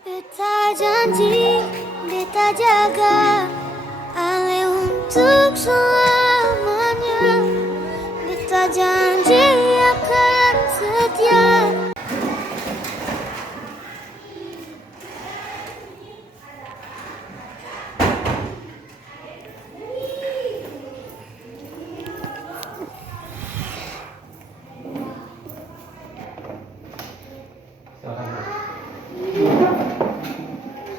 Beta janji, beta jaga Ale untuk selamanya. Beta janji akan setia.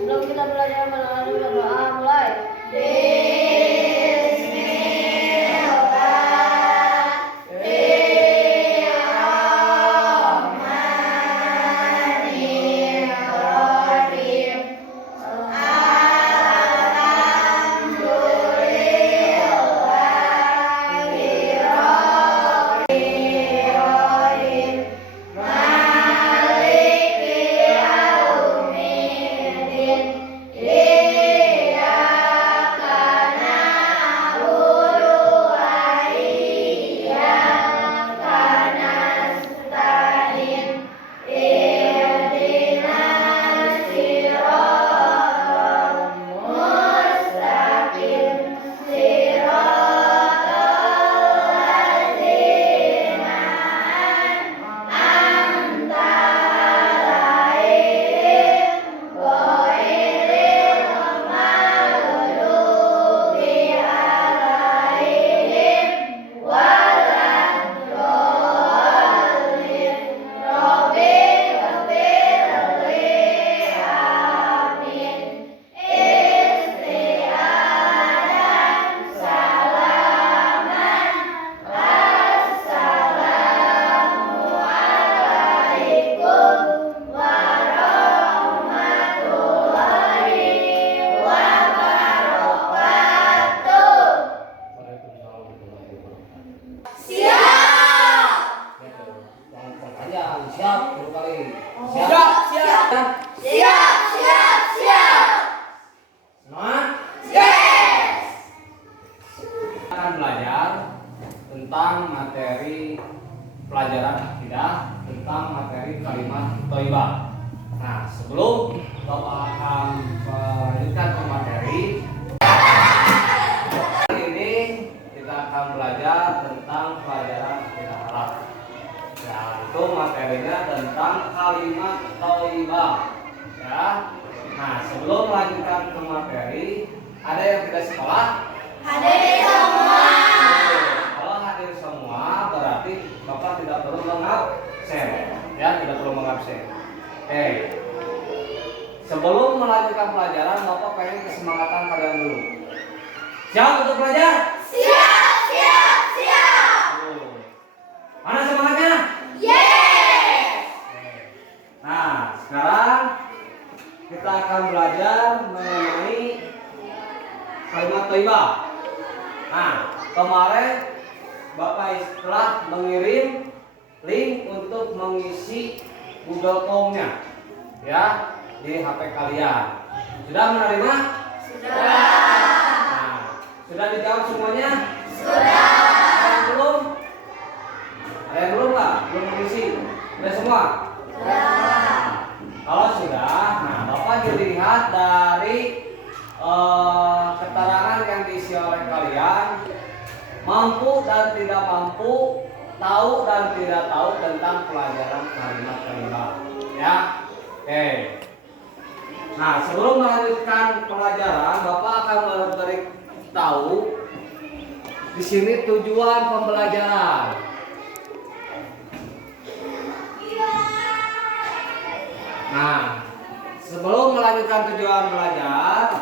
Sebelum kita belajar melalui doa, mulai. Siap, dulu kali. Siap. Semua? Yes. Kita akan belajar tentang materi pelajaran akidah, tentang materi kalimat thayyibah. Nah, sebelum Bapak akan melanjutkan ke materi, hari ini kita akan belajar tentang pelajaran akidah Arab. Ya, itu materinya tentang kalimat thayyibah. Ya. Nah, sebelum melanjutkan ke materi, ada yang tidak sekolah? Hadir semua. Kalau hadir semua, berarti Bapak tidak perlu mengabsen. Ya, tidak perlu mengabsen. Oke. Sebelum melanjutkan pelajaran, Bapak pengen kesemangatan kalian dulu. Siap untuk belajar? Siap. Mana semangatnya? Yes. Nah, sekarang kita akan belajar mengenai kalimat thayyibah. Nah, kemarin Bapak telah mengirim link untuk mengisi Google Form-nya, ya, di HP kalian. Sudah menerima? Sudah. Nah, sudah dijawab semuanya? Sudah. Ada yang belum? Ada yang belum nggak? Belum mengisi? Sudah semua? Sudah. Kalau sudah, nah Bapak dilihat dari keterangan yang diisi oleh kalian, mampu dan tidak mampu, tahu dan tidak tahu tentang pelajaran kalimat thayyibah. Ya, oke. Nah, sebelum melanjutkan pelajaran, Bapak akan memberitahu di sini tujuan pembelajaran. Nah, sebelum melanjutkan tujuan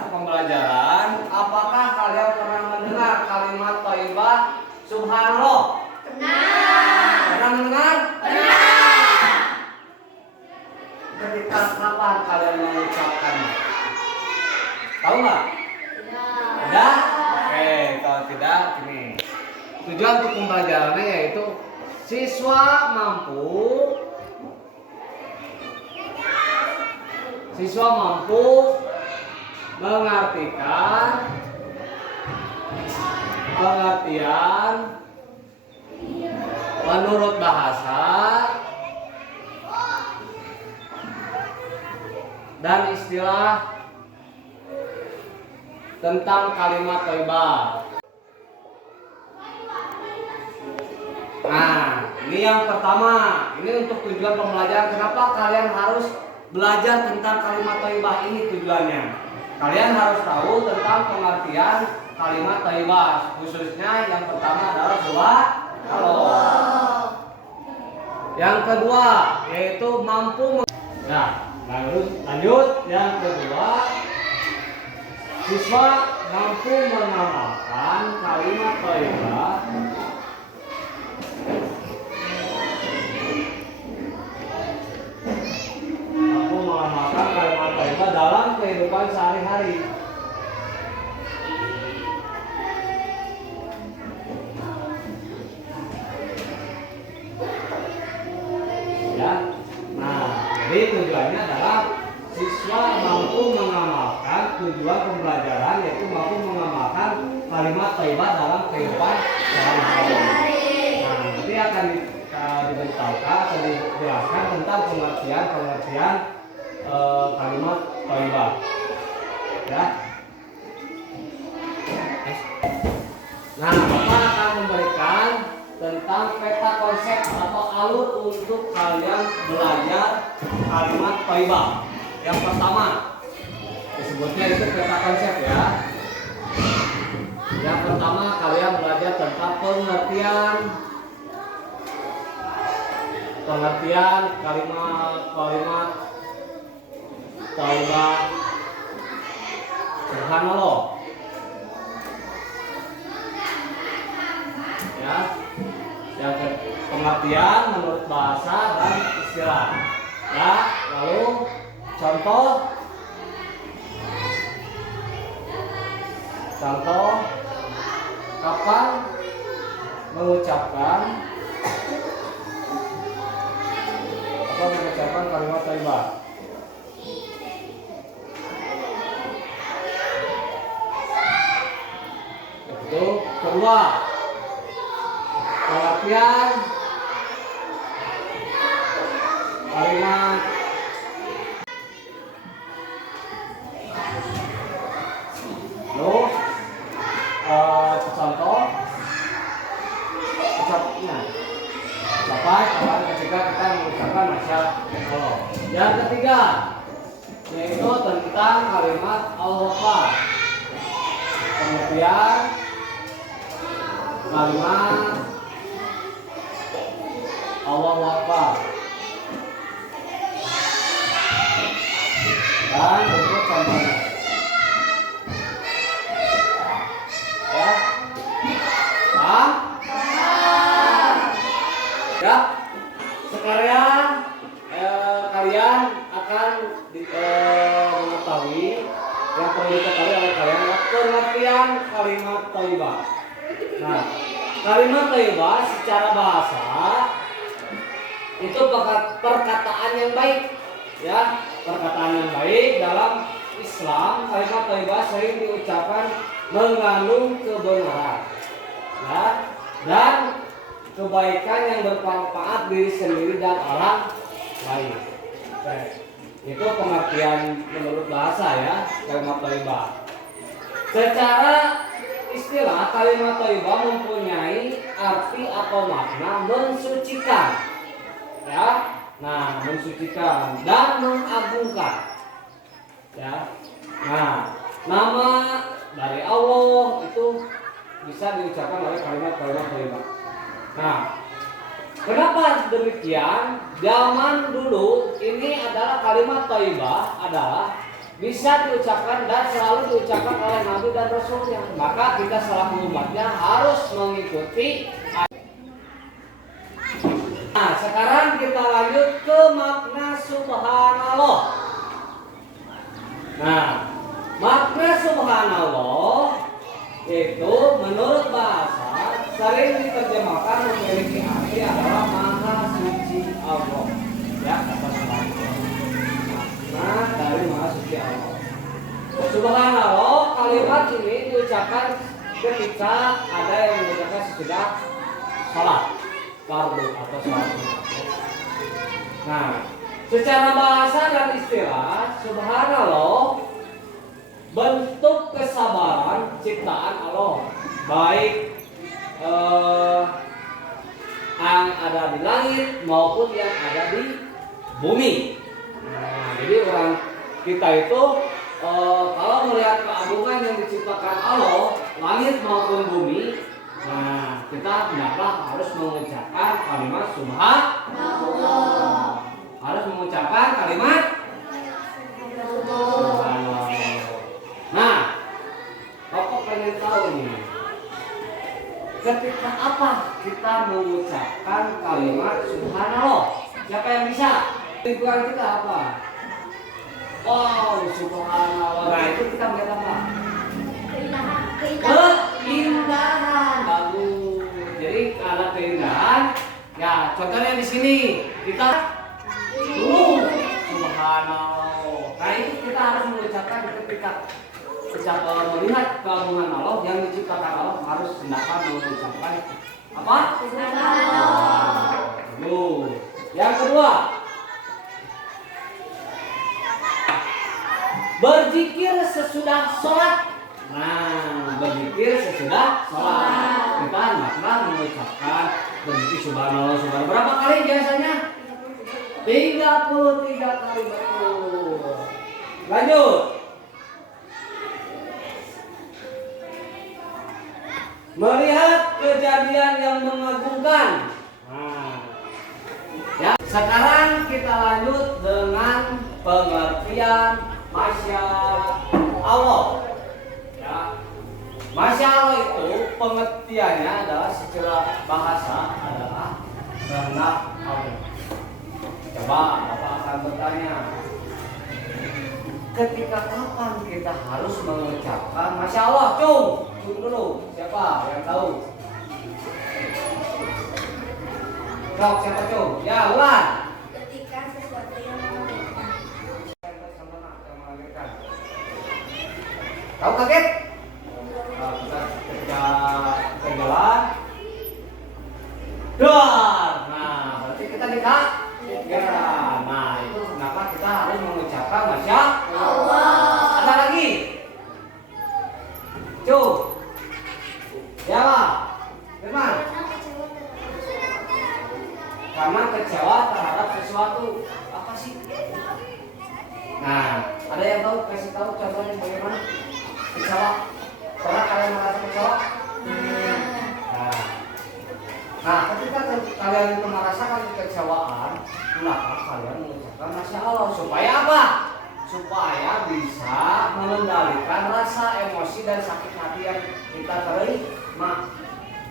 pembelajaran, apakah kalian pernah mendengar kalimat thayyibah subhanallah? Pernah. Pernah mendengar? Pernah. Ketika kapan kalian mengucapkannya? Tahu nggak? Ada? Oke, kalau tidak, ini tujuan untuk pembelajarannya yaitu siswa mampu mengartikan pengertian menurut bahasa dan istilah tentang kalimat thayyibah. Nah, ini yang pertama. Ini untuk tujuan pembelajaran. Kenapa kalian harus belajar tentang kalimat thayyibah ini tujuannya? Kalian harus tahu tentang pengertian kalimat thayyibah. Khususnya yang pertama adalah subhanallah. Yang kedua yaitu mampu. Nah, lanjut. Yang kedua, siswa mampu mengamalkan kalimat thayyibah dalam kehidupan sehari-hari. Ya. Nah, jadi tujuannya adalah siswa mampu mengamalkan tujuan pembelajaran, yaitu mampu mengamalkan kalimat thayyibah dalam kehidupan sehari-hari. Nah, nanti akan diberitahukan, akan dijelaskan tentang pengertian kalimat thayyibah. Ya. Nah, Bapak akan memberikan tentang peta konsep atau alur untuk kalian belajar kalimat thayyibah. Yang pertama disebutnya itu peta konsep ya. Yang pertama kalian belajar tentang pengertian kalimat thayyibah subhanallah. Ya. Yang pengertian menurut bahasa dan istilah. Ya, lalu contoh kapan mengucapkan kalimat thayyibah. Itu kedua, pengertian kalimat contoh ucapan ketika kita mengucapkan masya Allah. Yang ketiga yaitu tentang kalimat Allahu Akbar. Pengertian kalimat Allahu Akbar dan berikut contohnya. Ya, ya. Sekarang kalian akan mengetahui yang perlu diketahui oleh kalian adalah pengertian kalimat thayyibah. Nah, kalimat thayyibah secara bahasa itu perkataan yang baik, ya, perkataan yang baik. Dalam Islam kalimat thayyibah sering diucapkan mengandung kebenaran, ya, dan kebaikan yang bermanfaat diri sendiri dan orang lain. Itu pengertian menurut bahasa ya kalimat thayyibah. Secara istilah kalimat thayyibah mempunyai arti atau makna mensucikan, ya. Nah, mensucikan dan mengagungkan, ya. Nah, nama dari Allah itu bisa diucapkan oleh kalimat thayyibah. Nah, kenapa demikian? Zaman dulu ini adalah kalimat thayyibah adalah bisa diucapkan dan selalu diucapkan oleh Nabi dan Rasulnya. Maka kita selaku umatnya harus mengikuti. Nah, sekarang kita lanjut ke makna subhanallah. Nah, makna subhanallah itu menurut bahasa sering diterjemahkan memiliki arti adalah maha suci Allah. Ya, kata subhanallah. Nah, dari maha suci Allah. Subhanallah kalimat ini diucapkan ketika ada yang mengucapkan sesudah sholat fardu atau sholat. Nah, Secara bahasa dan istilah, subhanallah bentuk kesabaran ciptaan Allah, baik yang ada di langit maupun yang ada di bumi. Nah, jadi orang kita itu kalau melihat keagungan yang diciptakan Allah, langit maupun bumi, nah kita hendaklah harus mengucapkan kalimat subhanallah. Harus mengucapkan kalimat subhanallah. Nah, Bapak pengen tahu nih, ketika apa kita mengucapkan kalimat subhanallah? Siapa yang bisa? Lingkungan kita apa? Wow, subhanallah. Nah, itu kita melihat apa? Keindahan. Bagus. Jadi ada keindahan. Ya, contohnya di sini kita subhanallah. Nah, itu kita harus mengucapkan ketika melihat keagungan Allah yang diciptakan Allah, harus hendaklah mengucapkan apa? Subhanallah. Yang kedua, berzikir sesudah sholat. Nah, berzikir sesudah sholat. Kita hendaklah mengucapkan berzikir subhanallah. Subhanallah berapa kali biasanya? 33 kali, betul. Lanjut. Melihat kejadian yang mengagumkan. Nah, ya, sekarang kita lanjut dengan pengertian Masya Allah. Ya, Masya Allah itu pengertiannya adalah secara bahasa adalah kehendak Allah. Coba Bapak akan bertanya, ketika kapan kita harus mengucapkan Masya Allah? Cung dulu, siapa yang tahu? Jawab siapa Cung? Ya, Ulan. Ketika sesuatu yang Tahu kaget? Kita ketika jalan, dor. Nah, berarti kita nikah. Ya, nah itu kenapa kita harus mengucapkan Masya Allah. Ada lagi? Cung. Ya Pak, Firman. Karena kecewa terhadap sesuatu. Apa sih? Nah, ada yang tahu? Kasih tahu contohnya bagaimana? Kecewa. Pernah kalian merasa kecewa? Nah, ketika kalian itu merasakan kekecewaan, maka kalian mengucapkan Masya Allah. Supaya apa? Supaya bisa mengendalikan rasa emosi dan sakit hati yang kita terima.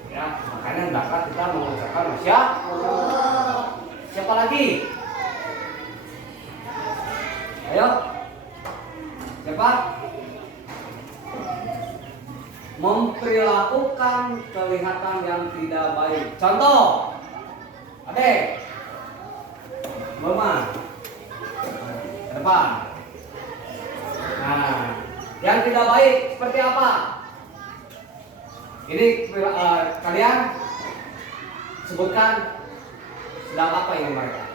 Ya, makanya hendaklah kita mengucapkan Masya Allah. Siapa lagi? Ayo. Siapa? Memperlakukan kelihatan yang tidak baik. Contoh, adek, mama, depan. Nah, yang tidak baik seperti apa? Ini kalian sebutkan sedang apa ini mereka?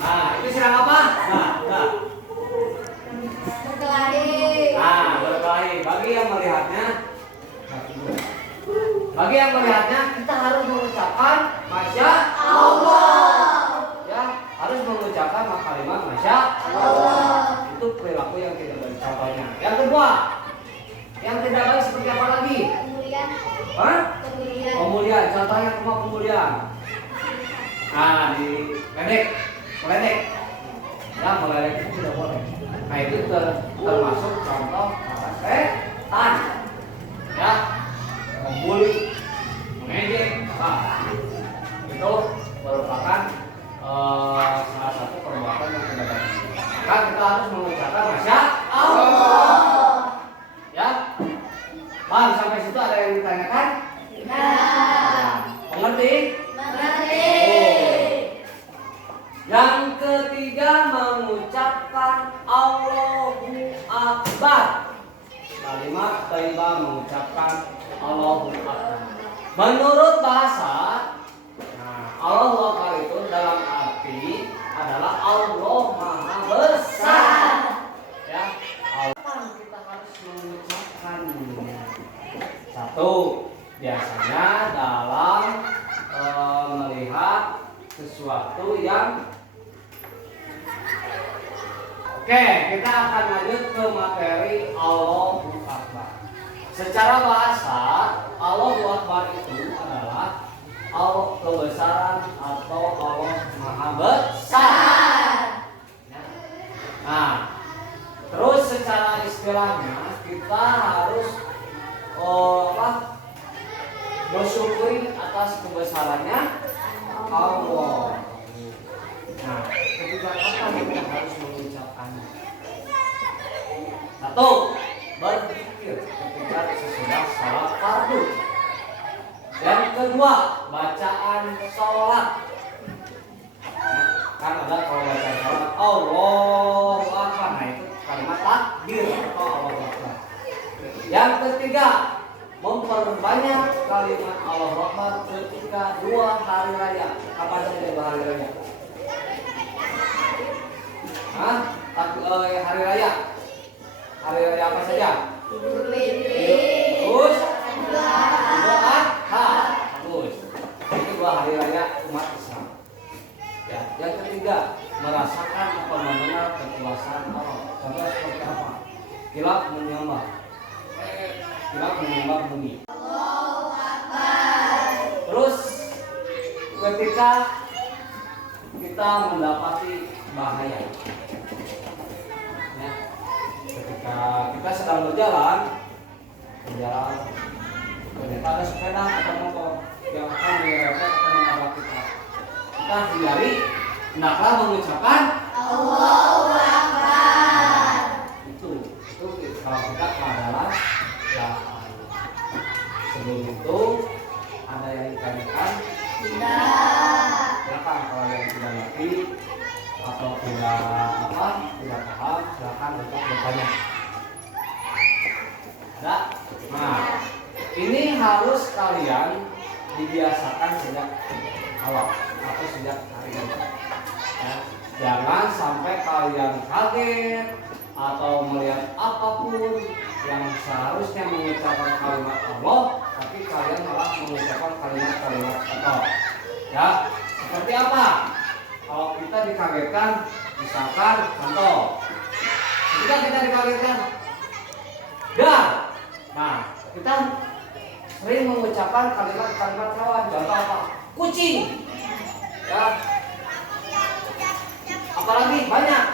Nah, itu sedang apa? Nah. berkelahi. Nah, berkelahi. Bagi yang melihatnya, kita harus mengucapkan Masya Allah. Ya, harus mengucapkan kalimat Masya Allah. Itu perilaku yang tidak baik. Contohnya. Yang kedua, yang tidak baik seperti apa lagi? Kemudian. Hah? Kemudian. Pemulihan. Contohnya cuma pemulihan. Nah, di meledek. Ya, meledek itu tidak boleh. Nah, itu termasuk contoh setan. Ya, membuli, mengejek, itu merupakan salah satu perbuatan yang tidak baik. Maka kita harus mengucapkan Masya Allah. Ya, paham sampai situ? Ada yang ditanyakan? Nah. Mengerti? Mengerti. Yang ketiga, mengucapkan Allahu Akbar. kalimat thayyibah mengucapkan Allahu Akbar. Menurut bahasa, Allahu Akbar itu dalam arti adalah Allah Maha Besar. Ya, kita harus mengucapkan. Satu, biasanya dalam melihat sesuatu yang Oke, kita akan lanjut ke materi Allahu Akbar. Secara bahasa, Allahu Akbar itu adalah Allah kebesaran atau Allah Maha Besar. Nah, terus secara istilahnya kita harus bersyukuri atas kebesarannya Allah. Nah, ketika apa kita harus mengucapkannya? Satu, berzikir ketika sesudah salat fardu. Yang kedua, bacaan sholat. Kan ada kalau bacaan sholat Allahu Akbar, nah itu kalimat takbir atau Allahu Akbar. Yang ketiga, memperbanyak kalimat Allahu Akbar ketika 2 hari raya. Kapan saja 2 hari raya? Hari raya. Hari raya apa saja? Idul Fitri. Terus Idul Adha. Bagus. Itu 2 hari raya umat Islam. Ya, yang ketiga, merasakan apa namanya kekuasaan Allah. Contoh seperti apa? Kilap menyembah. Kilap menyembah bumi. Allahu Akbar. Terus ketika kita mendapati bahaya, ya, ketika kita sedang berjalan, ternyata ada sepeda atau motor yang akan menyerempet atau menabrak kita. Kita hindari, hendaklah mengucapkan Allahu Akbar. Itu kalau kita adalah sebelum itu ada yang ditanyakan? Tidak. Silakan kalau yang tidak ngerti atau tidak paham, silakan untuk bertanya. Ada? Nah, ini harus kalian dibiasakan sejak awal atau sejak hari ini. Ya, jangan sampai kalian kaget atau melihat apapun yang seharusnya mengucapkan kalimat Allah, tapi kalian malah mengucapkan kalimat-kalimat Allah. Ya, seperti apa? Kalau kita dikagetkan, misalkan contoh, ketika kita dikagetkan, dar. Nah, kita sering mengucapkan kalimat-kalimat kawan. Contoh apa? Kucing. Ya. Apalagi banyak.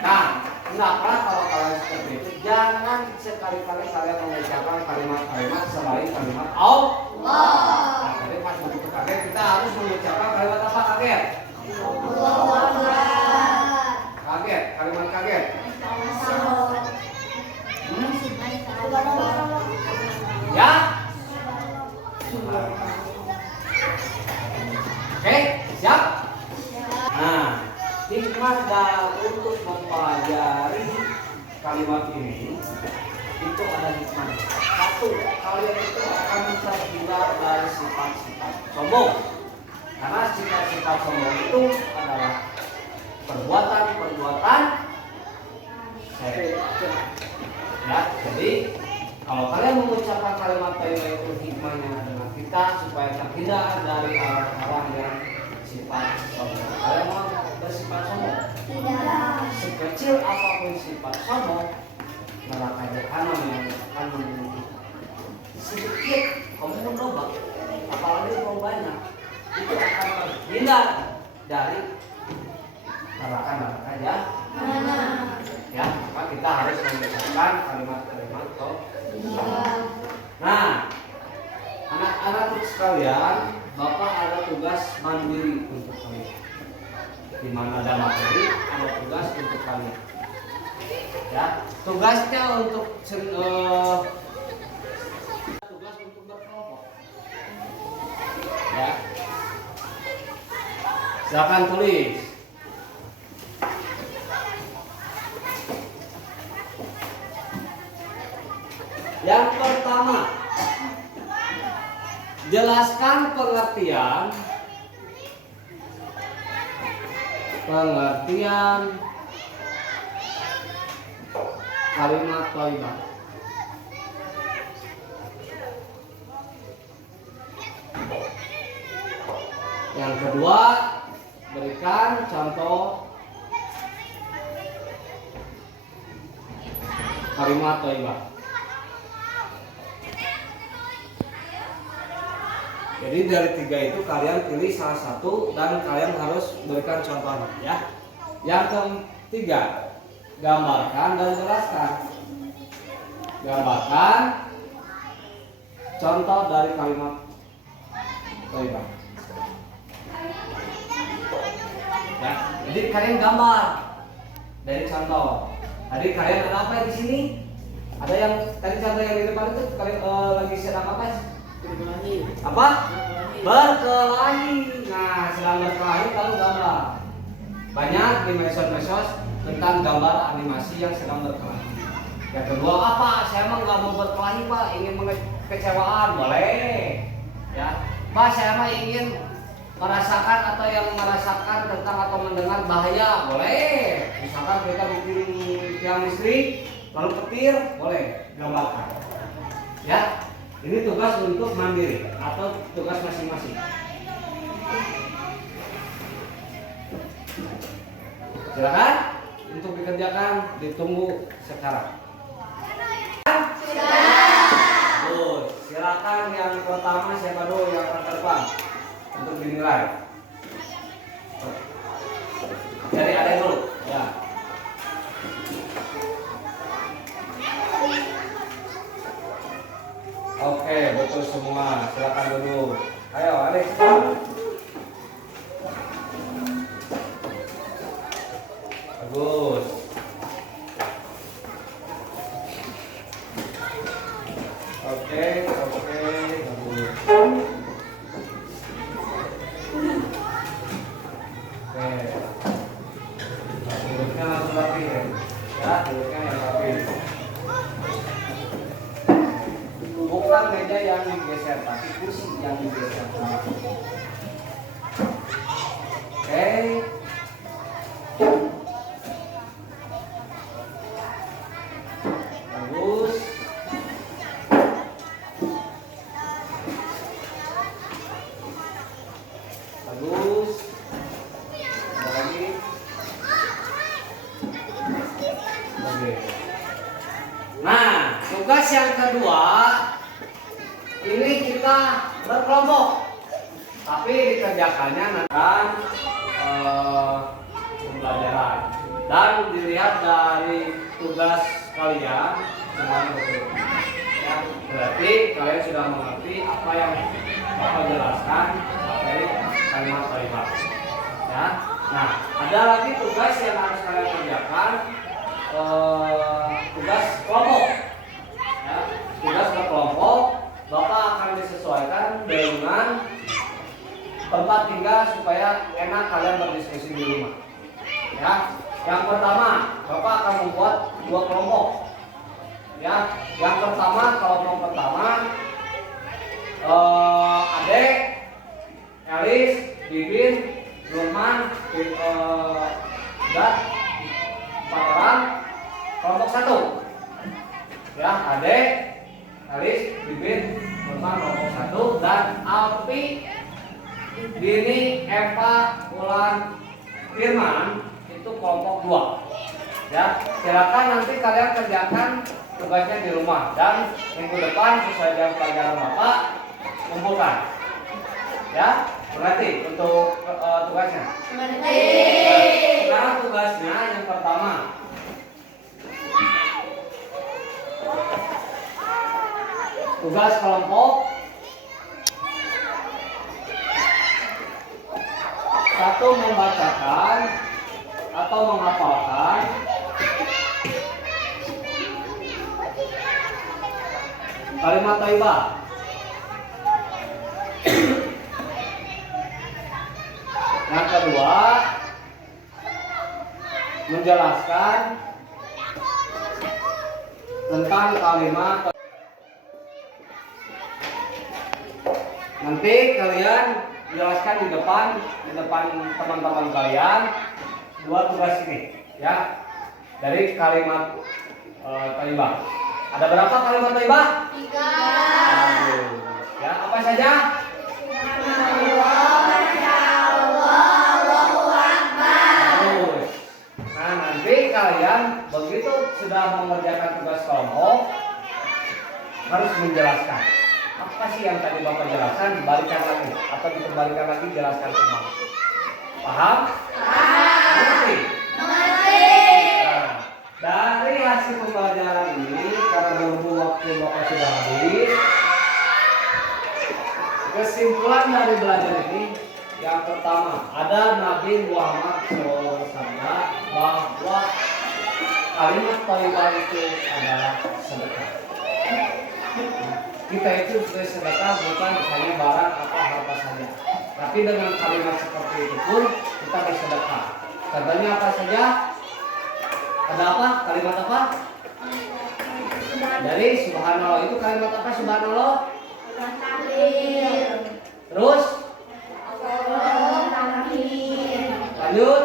Nah, hendaklah kalau kalian seperti itu, jangan sekali-kali kalian mengucapkan kalimat-kalimat selain kalimat Allah. Nah, jadi pas begitu kaget, kita harus mengucapkan kalimat apa kaget? Allahu Akbar. Kaget, kalimat kaget. Ya? Oke, siap? Nah, hikmah untuk mempelajari kalimat ini itu ada hikmah. Satu, kalian itu akan terhindar dari sifat-sifat sombong. Karena sifat-sifat sombong itu adalah perbuatan-perbuatan setan. Ya, jadi kalau kalian mengucapkan kalimat thayyibah itu hikmahnya adalah kita supaya terhindar dari orang-orang yang sifat sombong. Kalian mau bersifat sombong? Tidak. Sekecil apapun sifat sombong, neraka jahanam yang akan menunggu. Sedikit kamu mencoba, apalagi mau banyak, itu akan terhindar dari neraka jahanam. Ya, maka kita harus mengucapkan kalimat-kalimat thayyibah. Nah, anak-anak sekalian, Bapak ada tugas mandiri untuk kalian. Di mana ada materi, ada tugas untuk kalian. Ya, tugasnya untuk tugas untuk berkelompok. Ya, silakan tulis. Jelaskan pengertian kalimat thayyibah. Yang kedua, berikan contoh kalimat thayyibah. Jadi dari tiga itu kalian pilih salah satu dan kalian harus berikan contohnya ya. Yang ketiga, gambarkan dan jelaskan. Gambarkan contoh dari kalimat thayyibah. Ya, jadi kalian gambar dari contoh. Tadi kalian ada apa di sini? Ada yang tadi contoh yang di depan itu kalian lagi sedang apa? Apa? Berkelahi. Nah, sedang berkelahi kamu gambar. Banyak di medsos tentang gambar animasi yang sedang berkelahi. Yang kedua apa? Saya emang nggak mau berkelahi pak, ingin mengekecewaan, boleh. Ya, pak saya mah ingin merasakan atau yang merasakan tentang atau mendengar bahaya, boleh. Misalkan kita bikin tiang listrik, lalu petir, boleh gambarkan. Ya. Ini tugas untuk mandiri atau tugas masing-masing. Silakan untuk dikerjakan, ditunggu sekarang. Sudah. Silakan yang pertama siapa dulu yang akan terbang untuk dinilai. Jadi ada dulu. Ya. Oke, betul semua. Silakan dulu. Ayo, Alex. Bagus. Oke, bagus. Oke. Duduknya langsung rapi ya. Ya, duduknya yang rapi. Bukan meja yang digeser, tapi kursi yang digeser. Oke. Bagus. Bagus. Ada lagi. Oke. Nah, tugas yang kedua ini kita berkelompok, tapi dikerjakannya nanti pembelajaran dan dilihat dari tugas kalian semuanya betul. Ya, berarti kalian sudah mengerti apa yang Bapak jelaskan dari kalimat thayyibah. Ya, nah ada lagi tugas yang harus kalian kerjakan, tugas kelompok. Ya, tugas berkelompok. Bapak akan disesuaikan dengan tempat tinggal supaya enak kalian berdiskusi di rumah. Ya, yang pertama Bapak akan membuat dua kelompok. Ya, yang pertama kelompok pertama Adek, Elis, Bibin, Nurman, dan 4 orang. Kelompok satu. Ya, Adek, Elis, Bibin, Nurman kelompok satu dan Alpi, Dini, Eva, Ulan, Firman itu kelompok 2. Ya, silakan nanti kalian kerjakan tugasnya di rumah dan minggu depan sesuai dengan pelajaran Bapak kumpulkan. Ya, berarti untuk tugasnya. Sekarang tugasnya yang pertama. Tugas kelompok satu, membacakan atau menghafalkan kalimat thayyibah. Yang kedua, menjelaskan tentang kalimat. Nanti kalian jelaskan di depan teman-teman kalian dua tugas ini, ya. Dari kalimat thayyibah. Ada berapa kalimat thayyibah? 3. Ya, apa saja? Nah, nanti kalian begitu sudah mengerjakan tugas kelompok harus menjelaskan. Apa sih yang tadi Bapak jelaskan? Dibalikan lagi atau dikembalikan lagi, jelaskan kembali. Paham? Mengerti? Nah, dari hasil pembelajaran ini, karena berhubung waktu Bapak sudah habis, kesimpulan dari belajar ini yang pertama, ada Nabi Muhammad SAW bahwa kalimat thayyibah itu adalah sedekah. Kita itu bersedekah bukan hanya barang atau harta saja, tapi dengan kalimat seperti itu pun kita bersedekah. Contohnya apa saja? Ada apa? Kalimat apa? Dari subhanallah. Itu kalimat apa subhanallah? Terus? Lanjut?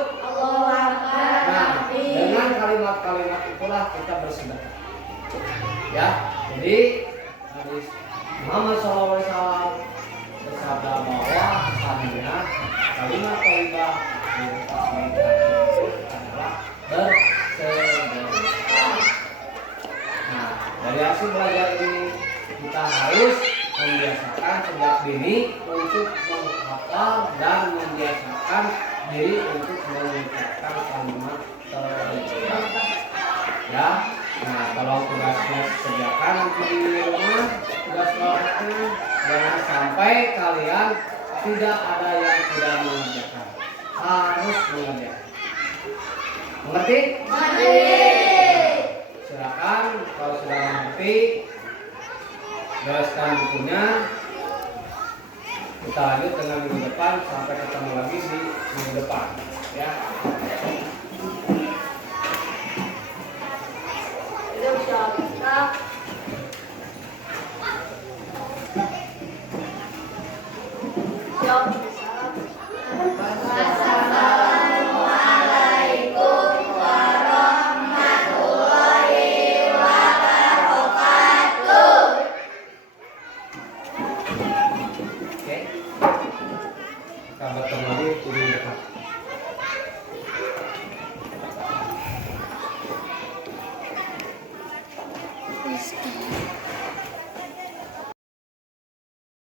Nah, dengan kalimat-kalimat itulah kita bersedekah. Ya, jadi Nabi Muhammad SAW bersabda bahwa asalnya kalimat thayyibah adalah bersedekah. Nah, dari hasil belajar ini kita harus membiasakan sejak dini untuk menghafal dan membiasakan diri untuk mengucapkan kalimat thayyibah. Ya. Nah, kalau tugasnya kerjakan nanti di rumah, tugas kelompoknya jangan sampai kalian tidak ada yang tidak mengerjakan. Harus mengerjakan. Mengerti? Silakan kalau sudah mengerti, jelaskan bukunya. Kita lanjut dengan minggu depan sampai ketemu lagi di minggu depan. Ya. Assalamualaikum warahmatullahi wabarakatuh. Oke. Kita bertemu lagi di minggu depan.